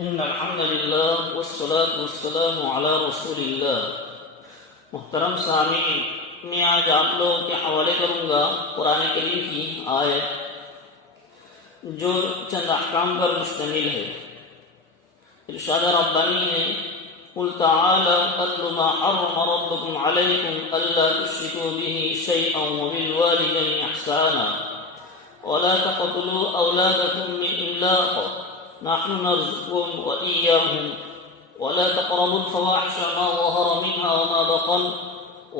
ان الحمد للہ والصلاة والسلام علی رسول اللہ۔ محترم سامعین، میں آج آپ لوگوں کے حوالے کروں گا قرآن کریم کی آیت جو چند احکام پر مشتمل ہے۔ ارشاد ربانی ہے: قل تعالوا اتل ما حرم ربكم عليكم الا تشركوا به شيئا وبالوالدين احسانا ولا تقتلوا اولادكم من املاق نحن نرزقهم وإياهم ولا تقربوا الفواحش ما ظهر منها وما بطن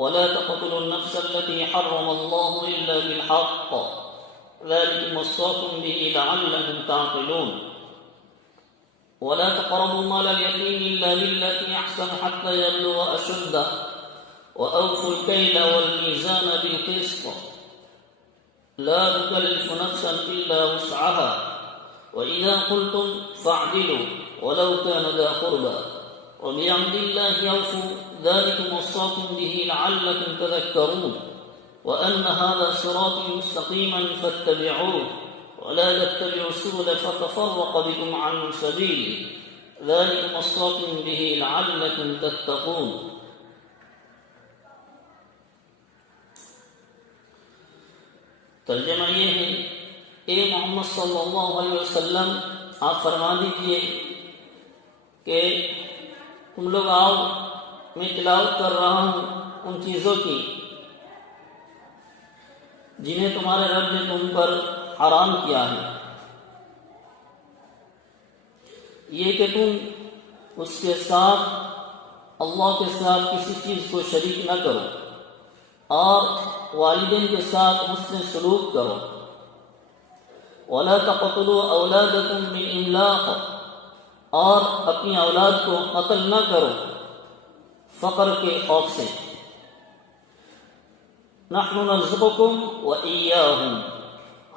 ولا تقتلوا النفس التي حرم الله إلا بالحق ذلكم وصاكم به لعلكم تعقلون ولا تقربوا مال اليتيم إلا بالتي أحسن حتى يبلغ أشده وأوفوا الكيل والميزان بالقسط لا تكلف نفسا إلا وسعها وَإِذَا قُلْتُمْ فَاعْدِلُوا وَلَوْ كَانَ ذَا قُرْبَى وَبِعَهْدِ اللَّهِ أَوْفُوا ذَلِكُمْ وَصَّاكُمْ بِهِ لَعَلَّكُمْ تَذَكَّرُونَ وَأَنَّ هَذَا صِرَاطِي مُسْتَقِيمًا فَاتَّبِعُوهُ وَلَا تَتَّبِعُوا السُّبُلَ فَتَفَرَّقَ بِكُمْ عَنْ سَبِيلِهِ ذَلِكُمْ وَصَّاكُمْ بِهِ لَعَلَّكُمْ تَتَّقُونَ۔ ترجمہ یہ ہے: اے محمد صلی اللہ علیہ وسلم، آپ فرما دیجئے کہ تم لوگ آؤ، میں تلاوت کر رہا ہوں ان چیزوں کی جنہیں تمہارے رب نے تم پر حرام کیا ہے، یہ کہ تم اس کے ساتھ اللہ کے ساتھ کسی چیز کو شریک نہ کرو اور والدین کے ساتھ حسن سلوک کرو۔ وَلَا تَقْتُلُوا أَوْلَادَكُمْ مِنْ إِمْلَاقٍ، اور اپنی اولاد کو قتل نہ کرو فقر کے خوف سے۔ نَحْنُ نَرْزُقُكُمْ وَإِيَّاهُمْ،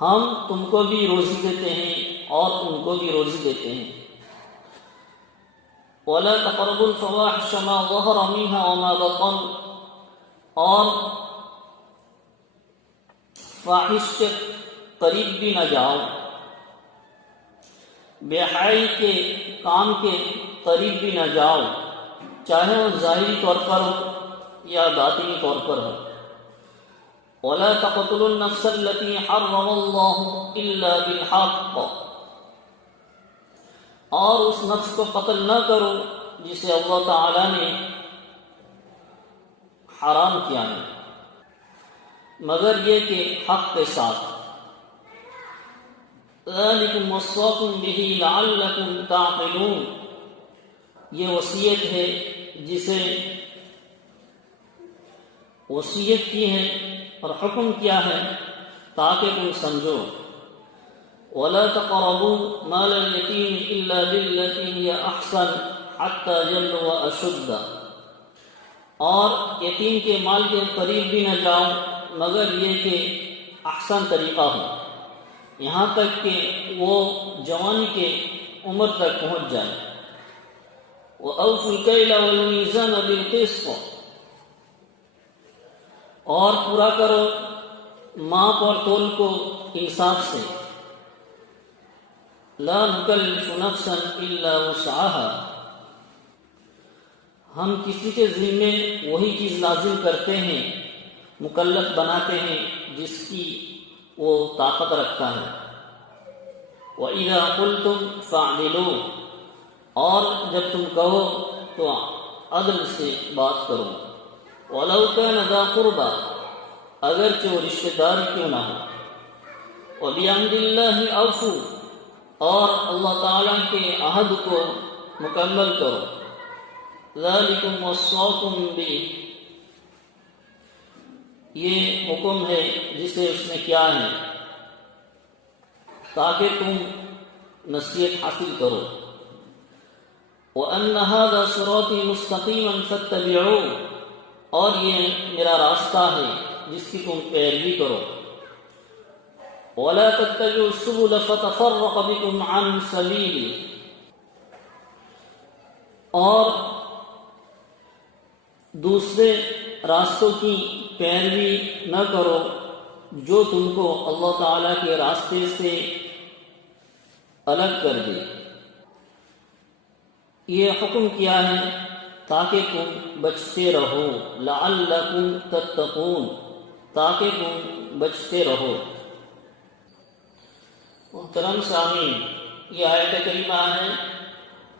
ہم تم کو بھی روزی دیتے ہیں اور ان کو بھی روزی دیتے ہیں۔ وَلَا تَقْرَبُوا الْفَوَاحِشَ مَا ظَهَرَ مِنْهَا وَمَا بَطَنَ، اور فاحش کے قریب بھی نہ جاؤ، بے حیائی کے کام کے قریب بھی نہ جاؤ، چاہے وہ ظاہری طور پر ہو یا باطنی طور پر ہو۔ وَلَا تَقْتُلُوا النَّفْسَ الَّتِي حَرَّمَ اللَّهُ إِلَّا بِالْحَقِّ، اور اس نفس کو قتل نہ کرو جسے اللہ تعالی نے حرام کیا ہے مگر یہ کہ حق کے ساتھ۔ ذَلِكُمْ وَصَّاكُمْ بِهِ لَعَلَّكُمْ تَعْقِلُونَ، یہ وصیت ہے جسے وصیت کی ہے اور حکم کیا ہے تاکہ تم سمجھو۔ وَلَا تَقْرَبُوا مَالَ الْيَتِيمِ إِلَّا بِالَّتِي هِيَ أَحْسَنُ حَتَّى يَبْلُغَ أَشُدَّهُ، اور یتیم کے مال کے قریب بھی نہ جاؤ مگر یہ کہ احسن طریقہ ہو، یہاں تک کہ وہ جوانی کے عمر تک پہنچ جائے۔ وَأَوْفُوا الْكَيْلَ وَالْمِيزَانَ بِالْقِسْطِ، اور پورا کرو ماپ اور تول کو انصاف سے۔ لَا نُكَلِّفُ نَفْسًا إِلَّا وُسْعَهَا، ہم کسی کے ذمے وہی چیز لازم کرتے ہیں، مکلف بناتے ہیں جس کی وہ طاقت رکھتا ہے۔ وَإِذَا قُلْتُمْ فَاعْدِلُوا، اور جب تم کہو تو عدل سے بات کرو۔ وَلَوْ كَانَ ذَا قُرْبَى، اگرچہ وہ رشتہ دار کیوں نہ ہو۔ وَبِعَهْدِ اللَّهِ أَوْفُوا، اور اللہ تعالیٰ کے عہد کو مکمل کرو۔ ذَلِكُمْ وَصَّاكُمْ بِهِ، یہ حکم ہے جسے اس نے کیا ہے تاکہ تم نصیحت حاصل کرو۔ وَأَنَّ هَذَا صِرَاطِي مُسْتَقِيمًا فَاتَّبِعُوهُ، اور یہ میرا راستہ ہے جس کی تم پیروی کرو۔ وَلَا تَتَّبِعُوا السُّبُلَ فَتَفَرَّقَ بِكُمْ عَنْ سَبِيلِهِ، اور دوسرے راستوں کی پیروی نہ کرو جو تم کو اللہ تعالیٰ کے راستے سے الگ کر دے۔ یہ حکم کیا ہے تاکہ تم بچتے رہو، لعلکم تتقون، تاکہ تم بچتے رہو۔ محترم سامعین، یہ آیت کریمہ ہے،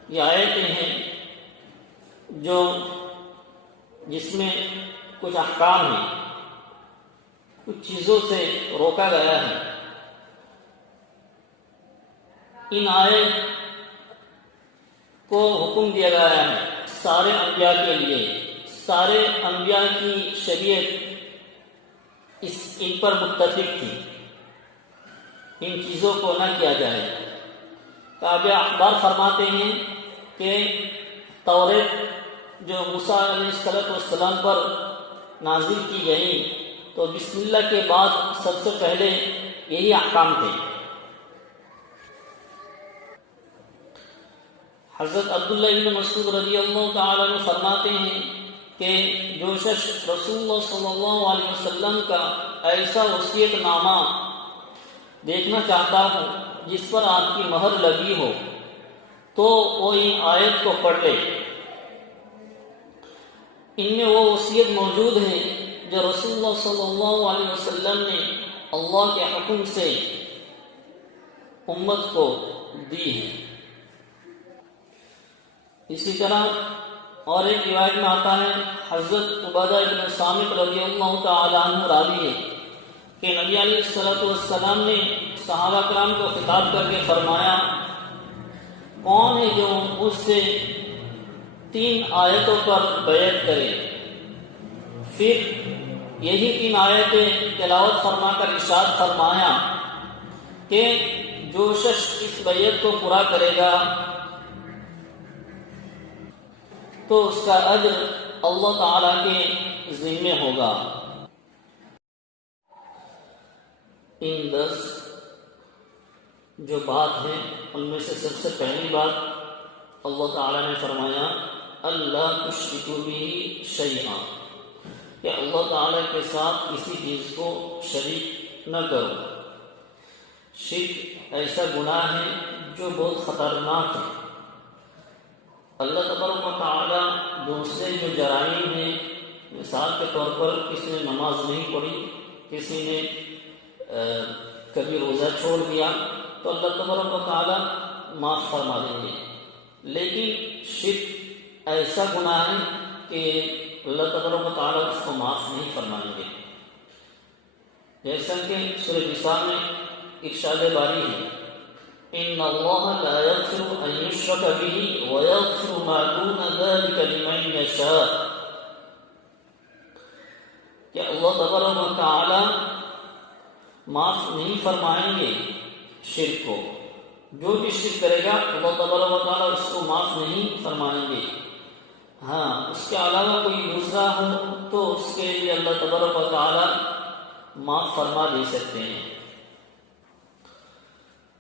یہ آیتیں ہیں جس میں کچھ احکام ہیں، کچھ چیزوں سے روکا گیا ہے۔ ان آیت کو حکم دیا گیا ہے سارے انبیاء کے لیے، سارے انبیاء کی شریعت ان پر متفق تھی، ان چیزوں کو نہ کیا جائے۔ کعب احبار فرماتے ہیں کہ توریت جو موسیٰ علیہ السلام پر نازل کی گئی تو بسم اللہ کے بعد سب سے پہلے یہی احکام تھے۔ حضرت عبداللہ بن مسعود رضی اللہ تعالیٰ عنہ فرماتے ہیں کہ جو شخص رسول اللہ صلی اللہ علیہ وسلم کا ایسا وصیت نامہ دیکھنا چاہتا ہو جس پر آپ کی مہر لگی ہو تو وہ ان آیت کو پڑھ لے۔ ان میں وہ وصیت موجود ہے جو رسول اللہ صلی اللہ علیہ وسلم نے اللہ کے حکم سے امت کو دی ہے۔ اسی طرح اور ایک روایت میں آتا ہے، حضرت عبادہ بن صامت رضی اللہ تعالیٰ عنہ راوی ہے کہ نبی علیہ السلام نے صحابہ کرام کو خطاب کر کے فرمایا، کون ہے جو مجھ سے 3 آیتوں پر بیعت کرے؟ پھر یہی 3 آیتیں تلاوت فرما کر ارشاد فرمایا کہ جو شخص اس بیعت کو پورا کرے گا تو اس کا اجر اللہ تعالیٰ کے ذمے ہوگا۔ ان 10 جو بات ہیں ان میں سے سب سے پہلی بات اللہ تعالیٰ نے فرمایا اللہ تشرکوا بہ شیئا، کہ اللہ تعالیٰ کے ساتھ کسی چیز کو شریک نہ کرو۔ شرک ایسا گناہ ہے جو بہت خطرناک ہے۔ اللہ تبارک و تعالیٰ دوسرے جو جرائم ہیں، مثال کے طور پر کسی نے نماز نہیں پڑھی، کسی نے کبھی روزہ چھوڑ دیا تو اللہ تبارک و تعالیٰ معاف فرما دیں گے، لیکن شرک ایسا گناہ ہے کہ اللہ تبارک و تعالیٰ اس کو معاف نہیں فرمائیں گے۔ جیسا کہ سورہ نساء میں ارشاد باری ہے، ان اللہ لا یغفر ان یشرک بہ ویغفر ما دون ذلک لمن یشاء، کہ اللہ تبارک و تعالی معاف نہیں فرمائیں گے شرک کو، جو بھی شرک کرے گا اللہ تبارک و تعالی اس کو معاف نہیں فرمائیں گے۔ ہاں، اس کے علاوہ کوئی دوسرا ہو تو اس کے لیے اللہ تبارک و تعالی معاف فرما دے سکتے ہیں۔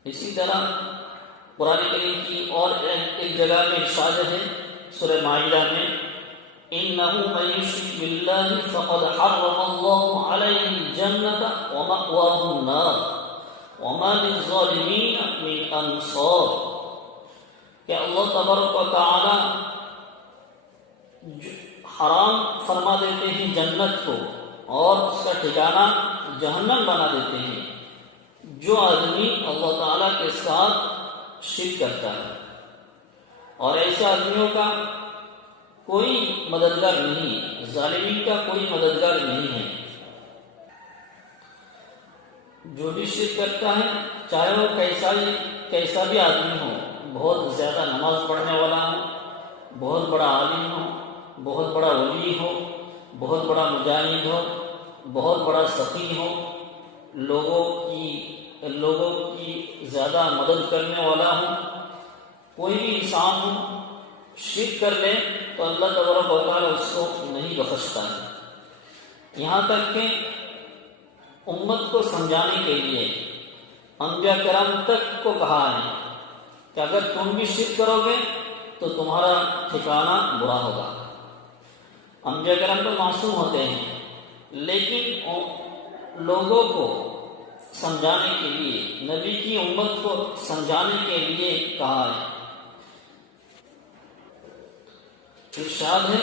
اسی طرح قرآن کریم کی اور ایک جگہ میں ارشاد ہے سورہ مائدہ میں، إِنَّهُ مَن يُشْرِكْ بِاللَّهِ فَقَدْ حَرَّمَ اللَّهُ عَلَيْهِ الْجَنَّةَ وَمَأْوَاهُ النَّارُ وَمَا لِلظَّالِمِينَ مِنْ أَنصَارٍ، کہ اللہ تبارک و تعالی حرام فرما دیتے ہیں جنت کو اور اس کا ٹھکانہ جہنم بنا دیتے ہیں جو آدمی اللہ تعالیٰ کے ساتھ شرک کرتا ہے، اور ایسے آدمیوں کا کوئی مددگار نہیں، ظالمین کا کوئی مددگار نہیں ہے۔ جو بھی شرک کرتا ہے چاہے وہ کیسا بھی آدمی ہو، بہت زیادہ نماز پڑھنے والا ہو، بہت بڑا عالم ہو، بہت بڑا ولی ہو، بہت بڑا مجاہد ہو، بہت بڑا سخی ہو، لوگوں کی زیادہ مدد کرنے والا ہو، کوئی بھی انسان ہو، شرک کر لے تو اللہ تبارک و تعالیٰ اس کو نہیں بخشتا ہے۔ یہاں تک کہ امت کو سمجھانے کے لیے انبیاء کرام تک کو کہا ہے کہ اگر تم بھی شرک کرو گے تو تمہارا ٹھکانہ برا ہوگا۔ انبیاء کرام تو معصوم ہوتے ہیں، لیکن لوگوں کو سمجھانے کے لیے، نبی کی امت کو سمجھانے کے لیے کہا ہے۔ ارشاد ہے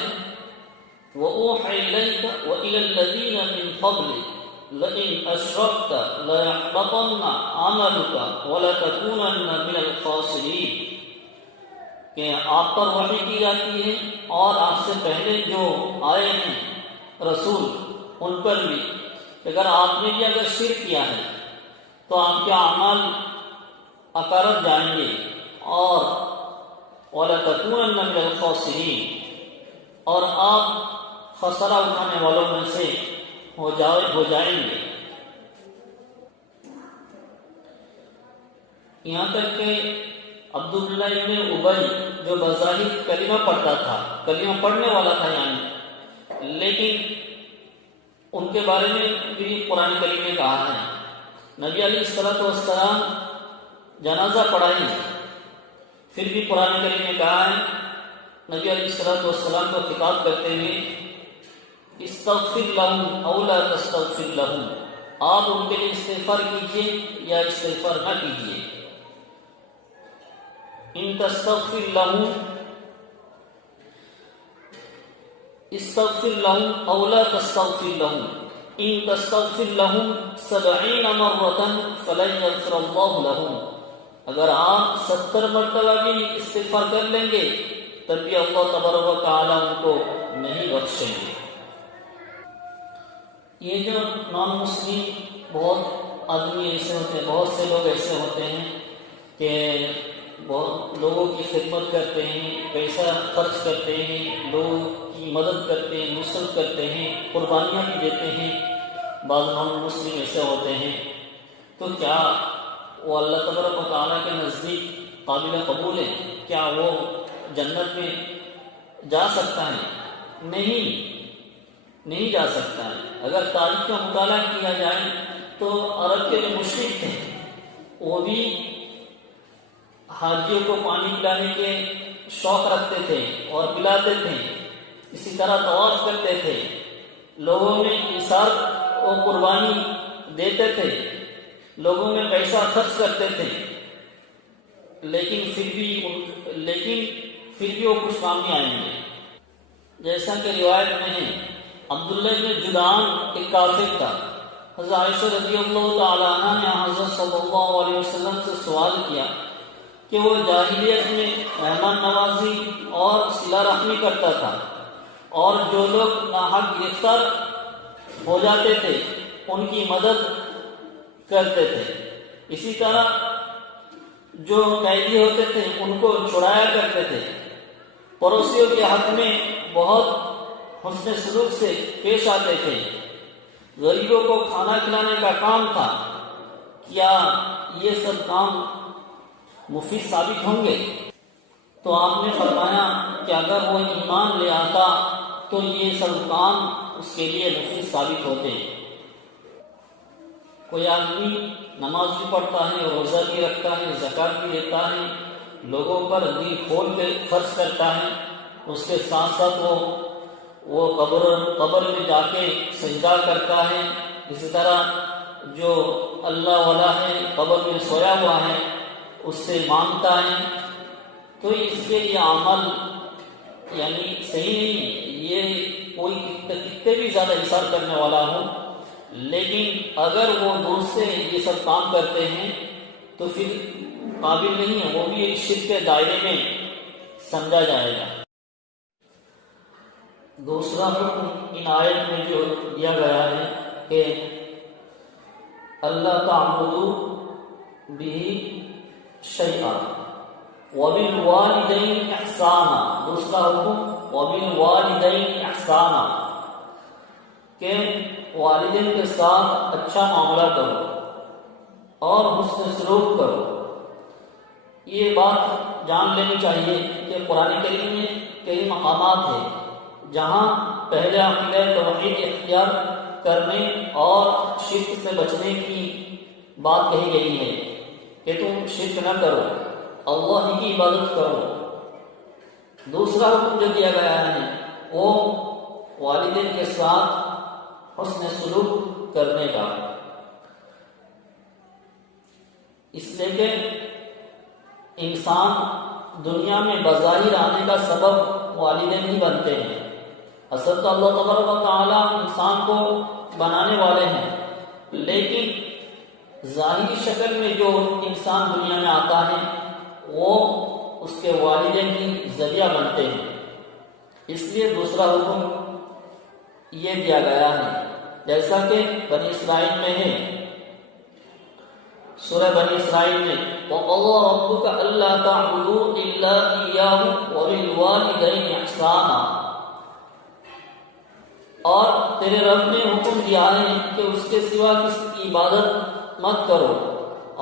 وَأُوحِيَ إِلَيْكَ وَإِلَى الَّذِينَ مِنْ قَبْلِكَ لَئِنْ أَشْرَكْتَ لَيَحْبَطَنَّ عَمَلُكَ وَلَتَكُونَنَّ مِنَ الْخَاسِرِينَ، کہ آپ پر وحی کی جاتی ہے اور آپ سے پہلے جو آئے ہیں رسول ان پر بھی، کہ اگر آپ نے بھی اگر شرک کیا ہے تو آپ کے اعمال اکرت جائیں گے اور وَلَتَكُونَنَّ مِنَ الْخَاسِرِينَ، اور آپ خسارہ اٹھانے والوں میں سے ہو جائیں گے۔ یہاں تک کہ عبداللہ ابن ابی جو بظاہر کلمہ پڑھتا تھا، کلمہ پڑھنے والا تھا یعنی، لیکن ان کے بارے میں بھی قرآن کریم نے کہا ہے، نبی علیہ السلام جنازہ پڑھائیں پھر بھی قرآن کریم نے کہا ہے نبی علیہ السلام کو خطاب کرتے ہوئے استغفر لہم او لا تستغفر لہم، آپ ان کے لیے استغفار کیجئے یا استغفار نہ کیجئے، ان تستغفر لہم استغفر لہم او لا تستغفر لہم ان تستغفر لہم 70 مرۃ فلن یغفر اللہ لہم، اگر آپ 70 مرتبہ بھی استغفار کر لیں گے تب بھی اللہ تبارک و تعالیٰ ان کو نہیں بخشیں گے۔ یہ جو نان مسلم بہت آدمی ایسے ہوتے ہیں، بہت سے لوگ ایسے ہوتے ہیں کہ بہت لوگوں کی خدمت کرتے ہیں، پیسہ خرچ کرتے ہیں، لوگوں کی مدد کرتے ہیں، نصرت کرتے ہیں، قربانیاں بھی دیتے ہیں، بعض نان مسلم ایسے ہوتے ہیں، تو کیا وہ اللہ تبارک و تعالیٰ کے نزدیک قابل قبول ہے؟ کیا وہ جنت میں جا سکتا ہے؟ نہیں جا سکتا ہے۔ اگر تاریخ کا مطالعہ کیا جائے تو عرب کے جو مشرک تھے وہ بھی حاجیوں کو پانی پلانے کے شوق رکھتے تھے اور پلاتے تھے، اسی طرح طواف کرتے تھے، لوگوں میں ایثار و قربانی دیتے تھے، لوگوں میں پیسہ خرچ کرتے تھے، لیکن پھر بھی وہ کچھ کام نہیں آئیں گے۔ جیسا کہ روایت میں ہے عبداللہ بن جدعان ایک کافر تھا، حضرت عائشہ رضی اللہ تعالیٰ عنہ نے حضرت صلی اللہ علیہ وسلم سے سوال کیا کہ وہ جاہلیت میں مہمان نوازی اور صلہ رحمی کرتا تھا، اور جو لوگ ناحق گرفتار ہو جاتے تھے ان کی مدد کرتے تھے، اسی طرح جو قیدی ہوتے تھے ان کو چھڑایا کرتے تھے، پڑوسیوں کے حق میں بہت حسن سلوک سے پیش آتے تھے، غریبوں کو کھانا کھلانے کا کام تھا۔ کیا یہ سب کام مفید ثابت ہوں گے؟ تو آپ نے فرمایا کہ اگر وہ ایمان لے آتا تو یہ سب کام اس کے لیے مفید ثابت ہوتے۔ کوئی آدمی نماز بھی پڑھتا ہے، روزہ بھی رکھتا ہے، زکوٰۃ بھی دیتا ہے، لوگوں پر دل کھول کے خرچ کرتا ہے، اس کے ساتھ ساتھ وہ قبر میں جا کے سجدہ کرتا ہے، اسی طرح جو اللہ والا ہے قبر میں سویا ہوا ہے اس سے مانگتا ہے، تو اس کے یہ عمل یعنی صحیح نہیں ہے۔ یہ کوئی کتنے بھی زیادہ اثار کرنے والا ہو، لیکن اگر وہ دور سے یہ سب کام کرتے ہیں تو پھر قابل نہیں ہے، وہ بھی ایک شرک کے دائرے میں سمجھا جائے گا۔ دوسرا حکم ان آیت میں جو دیا گیا ہے کہ اللہ تعبدوا بہ شیئا وبالوالدین احسانا، دوسرا حکم وبالوالدین احسانا، کہ والدین کے ساتھ اچھا معاملہ کرو اور حسن سلوک کرو۔ یہ بات جان لینی چاہیے کہ قرآن کریم میں کئی مقامات ہیں جہاں پہلے عقیدہ توحید اختیار کرنے اور شرک سے بچنے کی بات کہی گئی ہے کہ تم شرک نہ کرو، اللہ ہی کی عبادت کرو۔ دوسرا حکم جو دیا گیا ہے وہ والدین کے ساتھ حسن سلوک کرنے کا، اس لیے کہ انسان دنیا میں بظاہر آنے کا سبب والدین ہی بنتے ہیں. اصل تو اللہ تبارک و تعالیٰ انسان کو بنانے والے ہیں، لیکن ظاہری شکل میں جو انسان دنیا میں آتا ہے وہ اس کے والدین ہی ذریعہ بنتے ہیں. اس لیے دوسرا حکم یہ دیا گیا ہے جیسا کہ بنی اسرائیل میں ہے. سورہ بنی اسرائیل میں وَقَضَىٰ رَبُّكَ أَلَّا تَعْبُدُوا إِلَّا إِيَّاهُ وَبِالْوَالِدَيْنِ إِحْسَانًا، اور تیرے رب نے حکم دیا ہے کہ اس کے سوا کسی کی عبادت مت کرو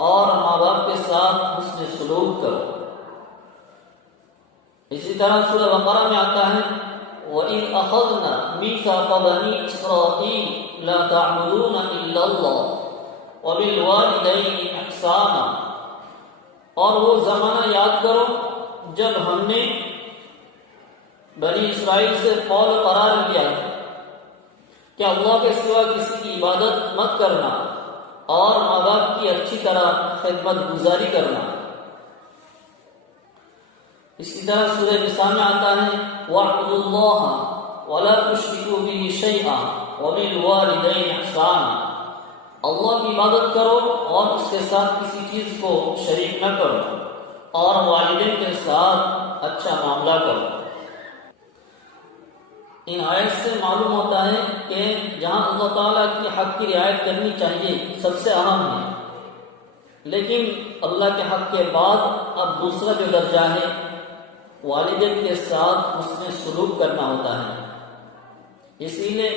اور ماں باپ کے ساتھ حسن سلوک کرو. اسی طرح سورہ بقرہ میں آتا ہے وَإِذْ أَخَذْنَا مِيثَاقَ بَنِي إِسْرَائِيلَ لَا تَعْبُدُونَ إِلَّا اللَّهَ وَبِالْوَالِدَيْنِ إِحْسَانًا، اور وہ زمانہ یاد کرو جب ہم نے بنی اسرائیل سے قول قرار لیا کہ اللہ کے سوا کسی کی عبادت مت کرنا اور ماں باپ کی اچھی طرح خدمت گزاری کرنا. اسی طرح سورہ نساء میں آتا ہے وَاعْبُدُوا اللَّهَ وَلَا تُشْرِكُوا بِهِ شَيْئًا وَبِالْوَالِدَيْنِ إِحْسَانًا، اللہ کی عبادت کرو اور اس کے ساتھ کسی چیز کو شریک نہ کرو اور والدین کے ساتھ اچھا معاملہ کرو. ان آیت سے معلوم ہوتا ہے کہ جہاں اللہ تعالیٰ کی حق کی رعایت کرنی چاہیے سب سے اہم ہے، لیکن اللہ کے حق کے بعد اب دوسرا جو درجہ ہے والدین کے ساتھ حسن سلوک کرنا ہوتا ہے. اسی لیے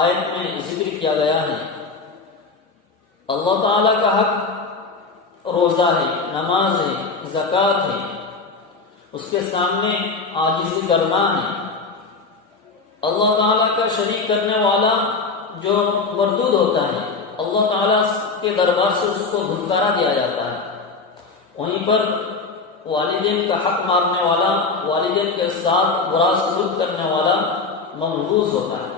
آیت میں ذکر کیا گیا ہے اللہ تعالیٰ کا حق روزہ ہے، نماز ہے، زکوٰۃ ہے، اس کے سامنے عاجزی کرنا ہے. اللہ تعالیٰ کا شریک کرنے والا جو مردود ہوتا ہے اللہ تعالیٰ کے دربار سے اس کو دھتکارا دیا جاتا ہے. وہیں پر والدین کا حق مارنے والا، والدین کے ساتھ برا سلوک کرنے والا ممروز ہوتا ہے.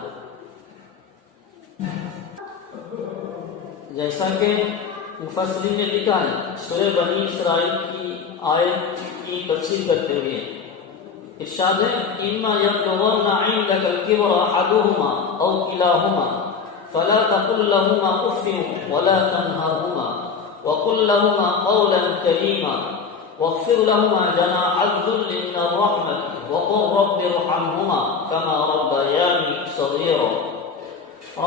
جیسا کہ مفسرین نے لکھا ہے سورہ بنی اسرائیل کی آیت کی تفسیر کرتے ہوئے ارشاد ہے اِمَّا يَبْلُغَنَّ عِندَكَ الْكِبَرَ أَحَدُهُمَا أَوْ كِلَاهُمَا فَلَا تَقُل لَّهُمَا أُفٍّ وَلَا تَنْهَرْهُمَا وَقُل لَّهُمَا قَوْلًا كَرِيمًا وَاخْفِضْ لَهُمَا جَنَاحَ الذُّلِّ مِنَ الرَّحْمَةِ وَقُل رَّبِّ ارْحَمْهُمَا كَمَا رَبَّيَانِي صَغِيرًا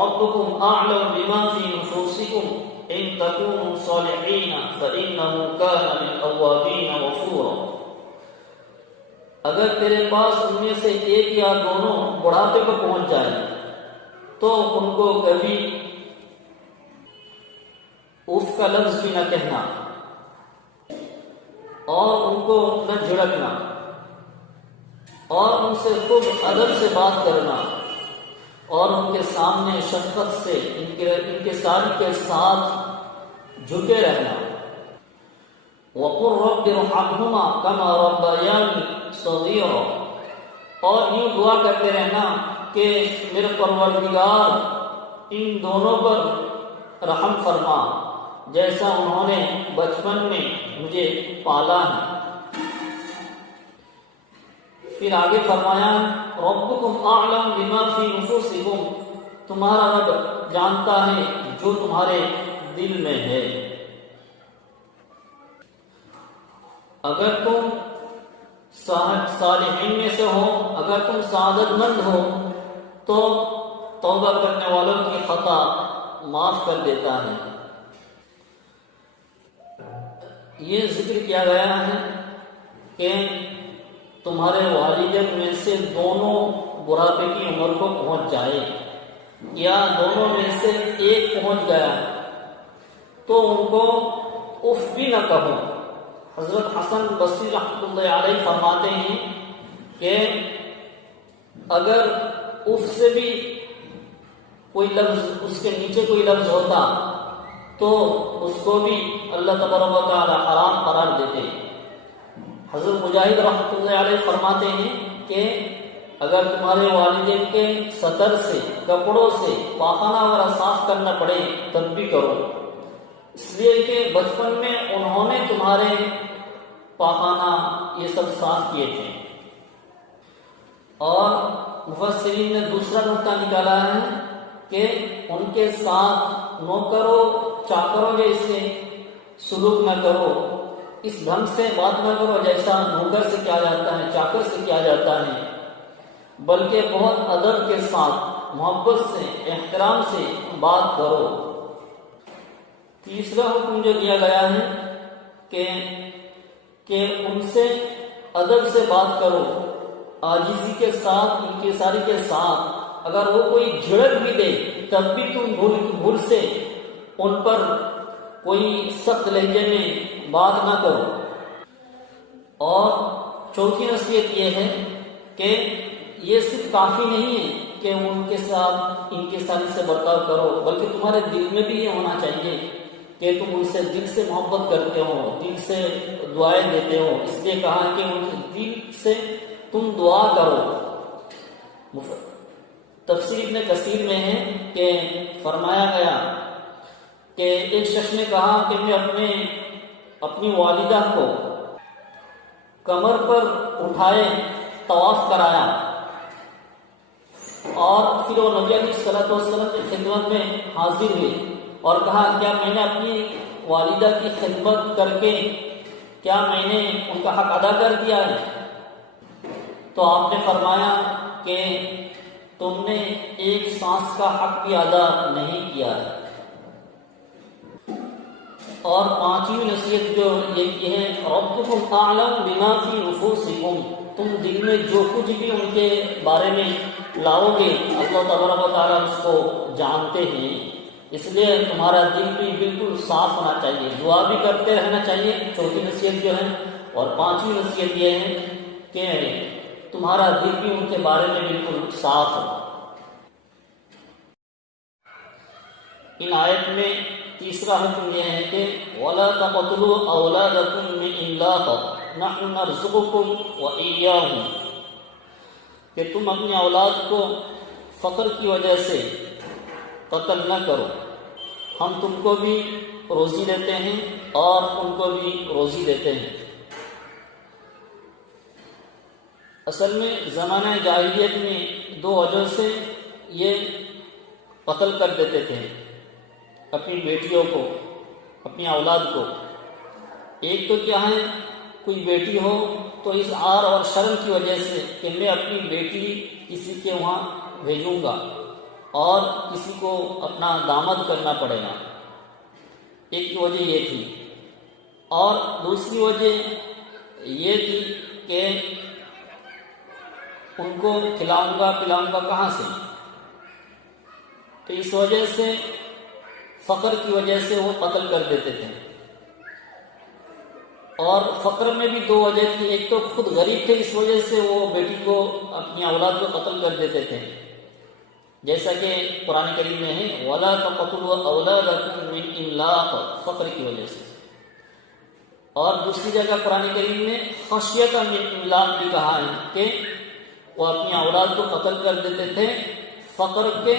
رَبُّكُمْ أَعْلَمُ بِمَا فِي نُفُوسِكُمْ إِن تَكُونُوا صَالِحِينَ فَإِنَّهُ كَانَ لِلْأَوَّابِينَ غَفُورًا. اگر تیرے پاس ان میں سے ایک یا دونوں بڑھاپے کو پہنچ جائے تو ان کو کبھی اف کا لفظ بھی نہ کہنا اور ان کو نہ جھڑکنا اور ان سے خوب ادب سے بات کرنا اور ان کے سامنے شفقت سے انکساری کے ساتھ جھکے رہنا. وَقُلْ رَبِّ ارْحَمْهُمَا كَمَا رَبَّيَانِي صَغِيرًا، اور یوں دعا کرتے رہنا کہ میرے پروردگار ان دونوں پر رحم فرما جیسا انہوں نے بچپن میں مجھے پالا ہے. پھر آگے فرمایا ربکم اعلم بما فی نفوسکم، تمہارا رب جانتا ہے جو تمہارے دل میں ہے. اگر تم صالحین میں سے ہو، اگر تم سعادت مند ہو تو توبہ کرنے والوں کی خطا معاف کر دیتا ہے. یہ ذکر کیا گیا ہے کہ تمہارے والدین میں سے دونوں بڑھاپے کی عمر کو پہنچ جائے یا دونوں میں سے ایک پہنچ گیا تو ان کو اف بھی نہ کہو. حضرت حسن بصری رحمۃ اللہ علیہ فرماتے ہیں کہ اگر اف سے بھی کوئی لفظ اس کے نیچے کوئی لفظ ہوتا تو اس کو بھی اللہ تبارک و تعالی حرام قرار دیتے. حضرت مجاہد رحمۃ اللہ علیہ فرماتے ہیں کہ اگر تمہارے والدین کے سطر سے، کپڑوں سے پاخانہ وغیرہ صاف کرنا پڑے تب بھی کرو، اس لیے کہ بچپن میں انہوں نے تمہارے پاخانہ یہ سب صاف کیے تھے. اور مفسرین نے دوسرا نقطہ نکالا ہے کہ ان کے ساتھ نوکروں چاکروں جیسے سلوک نہ کرو، اس ڈھنگ سے بات نہ کرو جیسا نوکر سے کیا جاتا ہے، چاکر سے کیا جاتا ہے، بلکہ بہت ادب کے ساتھ، محبت سے، احترام سے بات کرو۔ تیسرا حکم جو دیا گیا ہے کہ ان سے ادب سے بات کرو، عاجزی کے ساتھ، انکساری کے ساتھ۔ اگر وہ کوئی جھڑک بھی دے تب بھی تم بھول سے ان پر کوئی سخت لہجے میں بات نہ کرو۔ اور چوتھی نصیحت یہ ہے کہ یہ صرف کافی نہیں ہے کہ ان کے ساتھ انکساری سے برتاؤ کرو، بلکہ تمہارے دل میں بھی یہ ہونا چاہیے کہ تم ان سے دل سے محبت کرتے ہو، دل سے دعائیں دیتے ہو۔ اس لیے کہا کہ ان سے دل سے تم دعا کرو۔ تفسیر ابن کثیر میں ہے کہ فرمایا گیا کہ ایک شخص نے کہا کہ میں اپنی والدہ کو کمر پر اٹھائے طواف کرایا، اور پھر وہ نبی علیہ الصلوۃ والسلام کی خدمت میں حاضر ہوئے اور کہا کیا میں نے اپنی والدہ کی خدمت کر کے کیا میں نے ان کا حق ادا کر دیا ہے؟ تو آپ نے فرمایا کہ تم نے ایک سانس کا حق بھی ادا نہیں کیا ہے۔ اور پانچویں نصیحت جو یہ ہے، ربکم اعلم بما فی نفوسکم، تم دل میں جو کچھ بھی ان کے بارے میں لاؤ گے اللہ تبارک و تعالیٰ اس کو جانتے ہیں، اس لیے تمہارا دل بھی بالکل صاف ہونا چاہیے، دعا بھی کرتے رہنا چاہیے، چوتھی نصیحت جو ہے۔ اور پانچویں نصیحت یہ ہے کہ تمہارا دل بھی ان کے بارے میں بالکل صاف ہو۔ ان آیت میں تیسرا حکم یہ ہے کہ وَلَا تَقْتُلُوا أَوْلَادَكُم مِّنْ إِمْلَاقٍ نَحْنُ نَرْزُقُكُمْ وَإِيَّاهُمْ، کہ تم اپنی اولاد کو فقر کی وجہ سے قتل نہ کرو، ہم تم کو بھی روزی دیتے ہیں اور ان کو بھی روزی دیتے ہیں۔ اصل میں زمانہ جاہلیت میں دو وجہ سے یہ قتل کر دیتے تھے اپنی بیٹیوں کو، اپنی اولاد کو۔ ایک تو کیا ہے، کوئی بیٹی ہو تو اس عار اور شرم کی وجہ سے کہ میں اپنی بیٹی کسی کے وہاں بھیجوں گا اور کسی کو اپنا داماد کرنا پڑے گا، ایک وجہ یہ تھی۔ اور دوسری وجہ یہ تھی کہ ان کو کھلاؤں گا پلاؤں گا کہاں سے، تو اس وجہ سے فقر کی وجہ سے وہ قتل کر دیتے تھے۔ اور فقر میں بھی دو وجہ تھی، ایک تو خود غریب تھے اس وجہ سے وہ بیٹی کو، اپنی اولاد کو قتل کر دیتے تھے، جیسا کہ قرآن کریم میں ہے وَلَا تَقْتُلُوا أَوْلَادَكُم مِّنْ إِمْلَاقٍ، فقر کی وجہ سے۔ اور دوسری جگہ قرآن کریم میں خشیۃ من املاق بھی کہا ہے کہ وہ اپنی اولاد کو قتل کر دیتے تھے فقر کے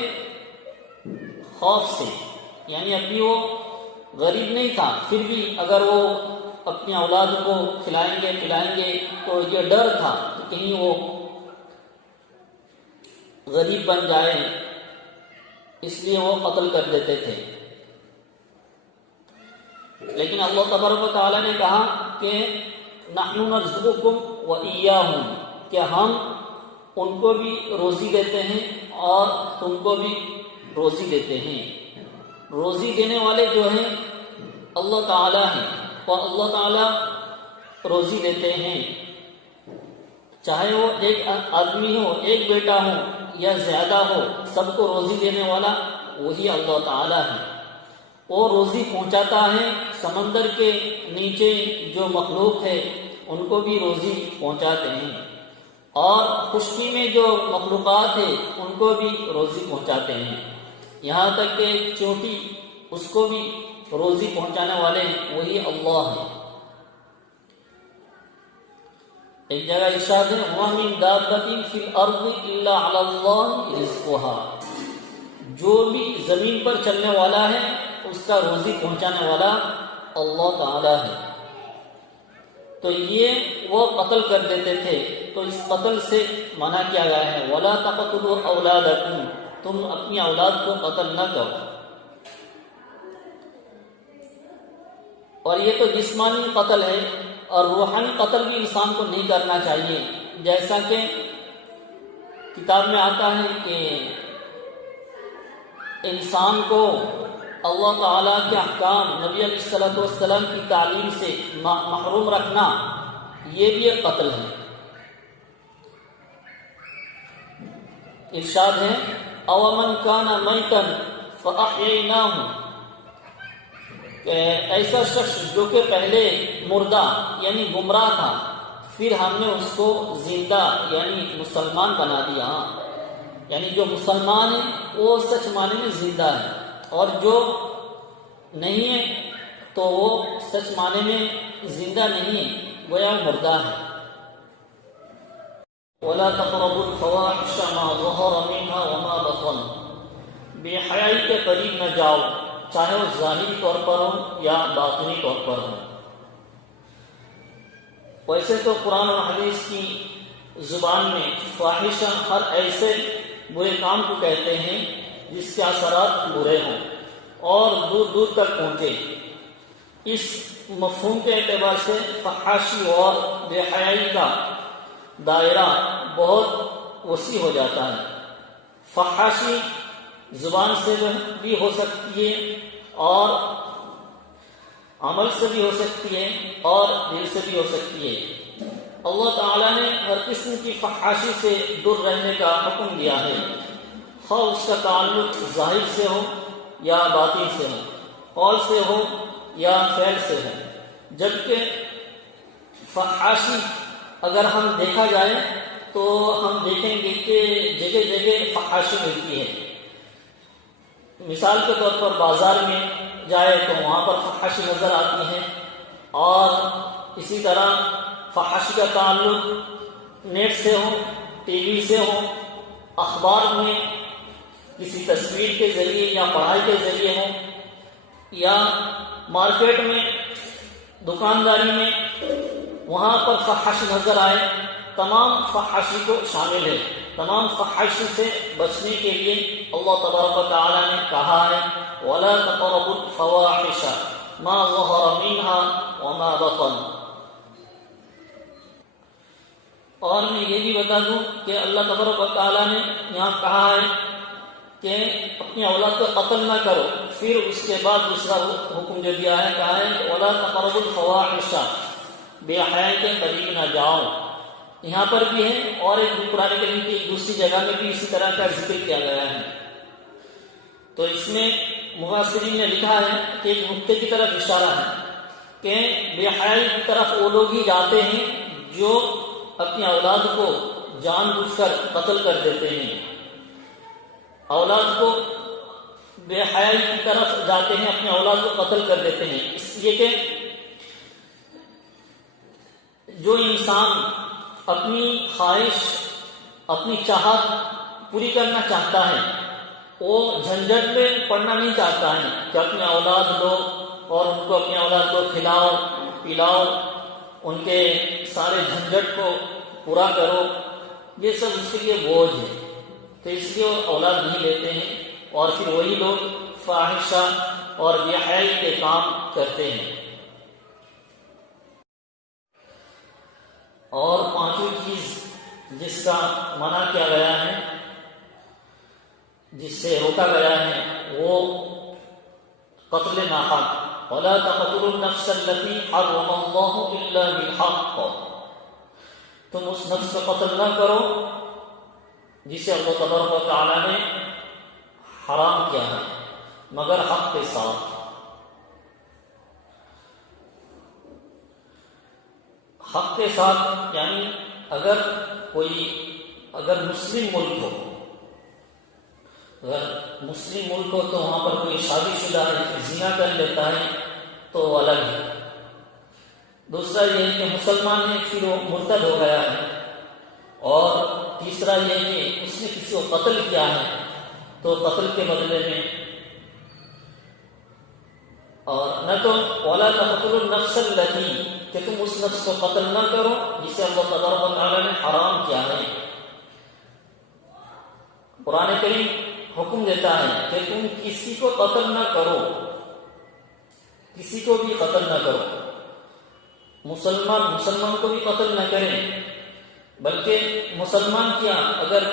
خوف سے، یعنی ابھی وہ غریب نہیں تھا، پھر بھی اگر وہ اپنی اولاد کو کھلائیں گے پلائیں گے تو یہ ڈر تھا کہ کہیں وہ غریب بن جائے، اس لیے وہ قتل کر دیتے تھے۔ لیکن اللہ تبارک و تعالیٰ نے کہا کہ نحن نرزقکم وإیاہم، کہ ہم ان کو بھی روزی دیتے ہیں اور تم کو بھی روزی دیتے ہیں۔ روزی دینے والے جو ہیں اللہ تعالیٰ ہیں، اور اللہ تعالیٰ روزی دیتے ہیں، چاہے وہ ایک آدمی ہو، ایک بیٹا ہو یا زیادہ ہو، سب کو روزی دینے والا وہی اللہ تعالیٰ ہے۔ وہ روزی پہنچاتا ہے، سمندر کے نیچے جو مخلوق ہے ان کو بھی روزی پہنچاتے ہیں، اور خشکی میں جو مخلوقات ہیں ان کو بھی روزی پہنچاتے ہیں، یہاں تک کہ چونٹی اس کو بھی روزی پہنچانے والے وہی اللہ ہیں۔ ایک جگہ ارشاد ہے وَمَا مِن دَابَّةٍ فِي الْأَرْضِ إِلَّا عَلَى اللَّهِ رِزْقُهَا، جو بھی زمین پر چلنے والا ہے اس کا روزی پہنچانے والا اللہ تعالی ہے۔ تو یہ وہ قتل کر دیتے تھے، تو اس قتل سے منع کیا گیا ہے، وَلَا تَقْتُلُوا أَوْلَادَكُمْ، تم اپنی اولاد کو قتل نہ کرو۔ اور یہ تو جسمانی قتل ہے، اور روحانی قتل بھی انسان کو نہیں کرنا چاہیے، جیسا کہ کتاب میں آتا ہے کہ انسان کو اللہ تعالیٰ کے احکام، نبی علیہ الصلوۃ والسلام کی تعلیم سے محروم رکھنا، یہ بھی ایک قتل ہے۔ ارشاد ہے اَوَمَنْ كَانَ مَيْتًا فَأَحْيَيْنَاهُ، کہ ایسا شخص جو کہ پہلے مردہ یعنی گمراہ تھا، پھر ہم نے اس کو زندہ یعنی مسلمان بنا دیا۔ یعنی جو مسلمان ہے وہ سچ معنی میں زندہ ہے، اور جو نہیں ہے تو وہ سچ معنی میں زندہ نہیں ہے، گویا مردہ ہے۔ وَلَا تَقْرَبُوا الْفَوَاحِشَ مَا ظَهَرَ مِنْهَا وَمَا بَطَنَ، بے حیائی کے قریب نہ جاؤ، چاہے وہ ظاہری طور پر ہو یا باطنی طور پر ہو۔ ویسے تو قرآن و حدیث کی زبان میں فاحشہ ہر ایسے برے کام کو کہتے ہیں جس کے اثرات برے ہوں اور دور دور تک پہنچے۔ اس مفہوم کے اعتبار سے فحاشی اور بے حیائی کا دائرہ بہت وسیع ہو جاتا ہے۔ فحاشی زبان سے بھی ہو سکتی ہے اور عمل سے بھی ہو سکتی ہے اور دل سے بھی ہو سکتی ہے۔ اللہ تعالیٰ نے ہر قسم کی فحاشی سے دور رہنے کا حکم دیا ہے، خواہ اس کا تعلق ظاہر سے ہو یا باطن سے ہو، قول سے ہو یا فعل سے ہو۔ جبکہ فحاشی اگر ہم دیکھا جائے تو ہم دیکھیں گے کہ جگہ جگہ فحاشی ملتی ہے۔ مثال کے طور پر بازار میں جائے تو وہاں پر فحاشی نظر آتی ہے، اور اسی طرح فحاشی کا تعلق نیٹ سے ہو، ٹی وی سے ہو، اخبار میں کسی تصویر کے ذریعے یا پڑھائی کے ذریعے ہو، یا مارکیٹ میں دکانداری میں وہاں پر فحاشی نظر آئے، تمام فحاشی کو شامل ہے۔ تمام فحاشی سے بچنے کے لیے اللہ تبارک و تعالیٰ نے کہا ہے وَلَا تَقْرَبُوا الْفَوَاحِشَ مَا ظَهَرَ مِنْهَا وَمَا بَطَنَ۔ اور میں یہ بھی بتا دوں کہ اللہ تبارک و تعالیٰ نے یہاں کہا ہے کہ اپنی اولاد کو قتل نہ کرو، پھر اس کے بعد دوسرا حکم جو دیا ہے کہا ہے وَلَا تَقْرَبُوا الْفَوَاحِشَ، بے حیائی کے قریب نہ جاؤ۔ یہاں پر بھی ہے، اور ایک قرآن کریم کی دوسری جگہ میں بھی اسی طرح کا ذکر کیا گیا ہے۔ تو اس میں مفسرین نے لکھا ہے کہ ایک نقطے کی طرف اشارہ ہے کہ بے حیائی کی طرف وہ لوگ ہی جاتے ہیں جو اپنی اولاد کو جان بوجھ کر قتل کر دیتے ہیں۔ اولاد کو بے حیائی کی طرف جاتے ہیں، اپنے اولاد کو قتل کر دیتے ہیں، اس لیے کہ جو انسان اپنی خواہش، اپنی چاہت پوری کرنا چاہتا ہے، وہ جھنجھٹ میں پڑنا نہیں چاہتا ہے کہ اپنی اولاد لو اور ان کو اپنی اولاد کو کھلاؤ پلاؤ، ان کے سارے جھنجھٹ کو پورا کرو، یہ سب اس کے لیے بوجھ ہے، تو اس لیے وہ اولاد نہیں لیتے ہیں، اور پھر وہی لوگ فاحشہ اور بے حیائی کے کام کرتے ہیں۔ اور پانچویں چیز جس کا منع کیا گیا ہے، جس سے روکا گیا ہے، وہ قتل ناحق، وَلَا تَقْتُلُوا النَّفْسَ الَّتِي حَرَّمَ اللَّهُ إِلَّا بِالْحَقِّ، تم اس نفس کو قتل نہ کرو جسے اللہ تبارک و تعالیٰ نے حرام کیا ہے مگر حق کے ساتھ۔ حق کے ساتھ یعنی اگر مسلم ملک ہو، اگر مسلم ملک ہو تو وہاں پر کوئی شادی شدہ ہے، زنا کر لیتا ہے تو وہ الگ ہے۔ دوسرا یہ ہے کہ مسلمان ہے پھر وہ مرتد ہو گیا ہے، اور تیسرا یہ ہے کہ اس نے کسی کو قتل کیا ہے تو قتل کے بدلے میں، اور نہ تو وَلَا تَقْتُلُوا النَّفْسَ الَّتِي کہ تم اس نفس کو قتل نہ کرو جسے اللہ تبارک و تعالیٰ نے حرام کیا ہے۔ قرآن کریم حکم دیتا ہے کہ تم کسی کو قتل نہ کرو، کسی کو بھی قتل نہ کرو، مسلمان کو بھی قتل نہ کریں، بلکہ مسلمان کیا اگر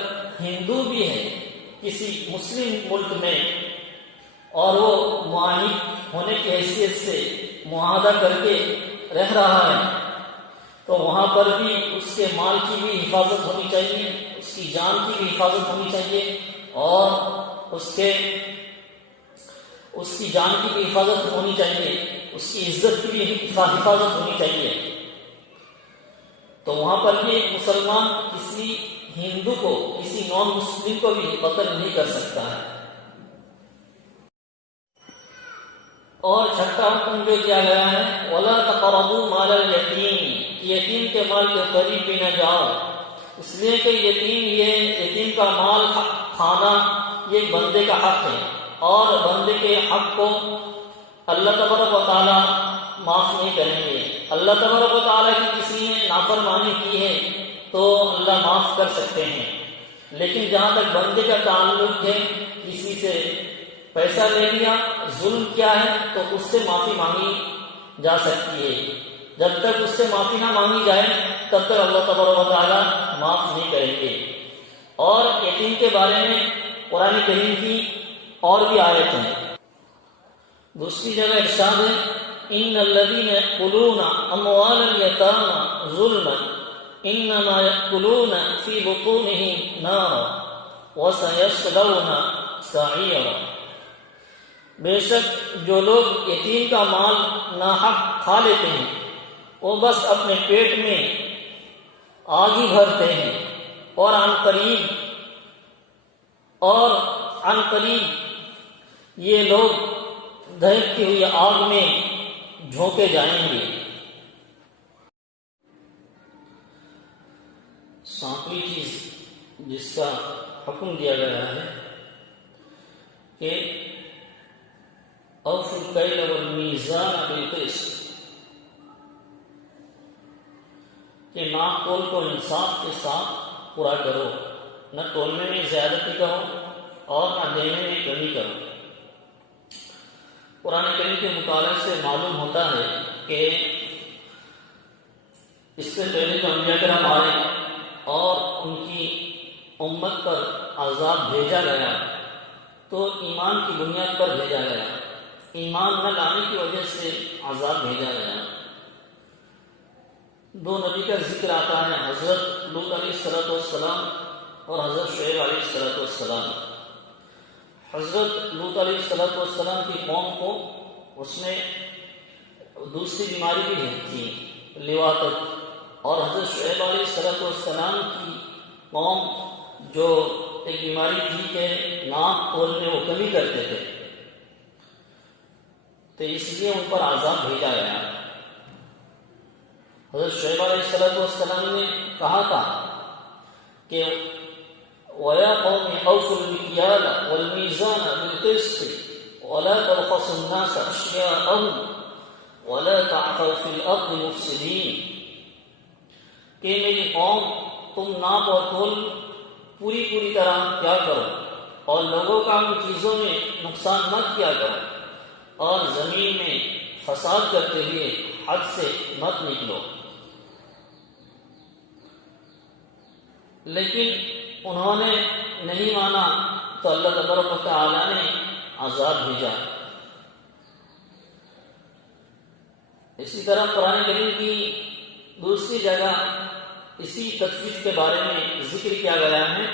ہندو بھی ہے کسی مسلم ملک میں اور وہ معاہد ہونے کی حیثیت سے معاہدہ کر کے رہ رہا ہے تو وہاں پر بھی اس کے مال کی بھی حفاظت ہونی چاہیے، اس کی جان کی بھی حفاظت ہونی چاہیے، اور اس کی جان کی بھی حفاظت ہونی چاہیے، اس کی عزت کی بھی حفاظت ہونی چاہیے۔ تو وہاں پر بھی ایک مسلمان کسی ہندو کو، کسی نان مسلم کو بھی قتل نہیں کر سکتا ہے۔ اور چھٹا حکم جو کیا گیا ہے وَلَا تَقْرَبُوا مَالَ الْيَتِيمِ، یتیم کے مال کے قریب بھی نہ جاؤ، اس لیے کہ یتیم کا مال کھانا یہ بندے کا حق ہے، اور بندے کے حق کو اللہ تبارک و تعالیٰ معاف نہیں کریں گے۔ اللہ تبارک و تعالیٰ کی کسی نے نافرمانی کی ہے تو اللہ معاف کر سکتے ہیں، لیکن جہاں تک بندے کا تعلق ہے، کسی سے پیسہ لے لیا، ظلم کیا ہے، تو اس سے معافی مانگی جا سکتی ہے۔ جب تک اس سے معافی نہ مانگی جائے تب تک اللہ تبارک و تعالیٰ معاف نہیں کریں گے۔ اور یتیم کے بارے میں قرآن کریم کی اور بھی آیت ہیں۔ دوسری جگہ ارشاد ہے ان الذین یأکلون اموال الیتامی ظلما انما یأکلون فی بطونہم نارا وسیصلون سعیرا، بے شک جو لوگ یتیم کا مال ناحق کھا لیتے ہیں وہ بس اپنے پیٹ میں آگ ہی بھرتے ہیں، اور عن قریب یہ لوگ دہکتی ہوئی آگ میں جھونکے جائیں گے۔ ساتویں چیز جس کا حکم دیا گیا ہے کہ اوفوا الکیل والمیزان بالقسط، کہ ناپ تول کو انصاف کے ساتھ پورا کرو، نہ تولنے میں زیادتی کرو اور نہ دینے میں کمی کرو۔ قرآن کریم کے مطالعے سے معلوم ہوتا ہے کہ اس سے پہلے جو انبیاء کرام آئے اور ان کی امت پر عذاب بھیجا گیا تو ایمان کی بنیاد پر بھیجا گیا، ایمان نہ لانے کی وجہ سے عذاب بھیجا گیا۔ دو نبی کا ذکر آتا ہے، حضرت لوط علیہ السلام اور حضرت شعیب علیہ السلام۔ حضرت لوط علیہ السلام کی قوم کو اس میں دوسری بیماری بھی تھی، لواطت، اور حضرت شعیب علیہ السلام کی قوم جو ایک بیماری تھی کہ ناپ تول میں وہ کمی کرتے تھے، تو اس لیے ان پر عذاب بھیجا گیا۔ حضرت شعیب علیہ السلام نے کہا تھا کہ وَيَا قَوْمِ أَوْفُوا الْمِكْيَالَ وَالْمِيزَانَ بِالْقِسْطِ وَلَا تَبْخَسُوا النَّاسَ أَشْيَاءَهُمْ وَلَا تَعْثَوْا فِي الْأَرْضِ مُفْسِدِينَ، کہ میری قوم تم ناپ اور تول پوری طرح کیا کرو اور لوگوں کا ان چیزوں میں نقصان مت کیا کرو، اور زمین میں فساد کرتے ہوئے حد سے مت نکلو۔ لیکن انہوں نے نہیں مانا تو اللہ تبارک و تعالیٰ نے عذاب بھیجا۔ اسی طرح قرآن کریم کی دوسری جگہ اسی تخفیف کے بارے میں ذکر کیا گیا ہے،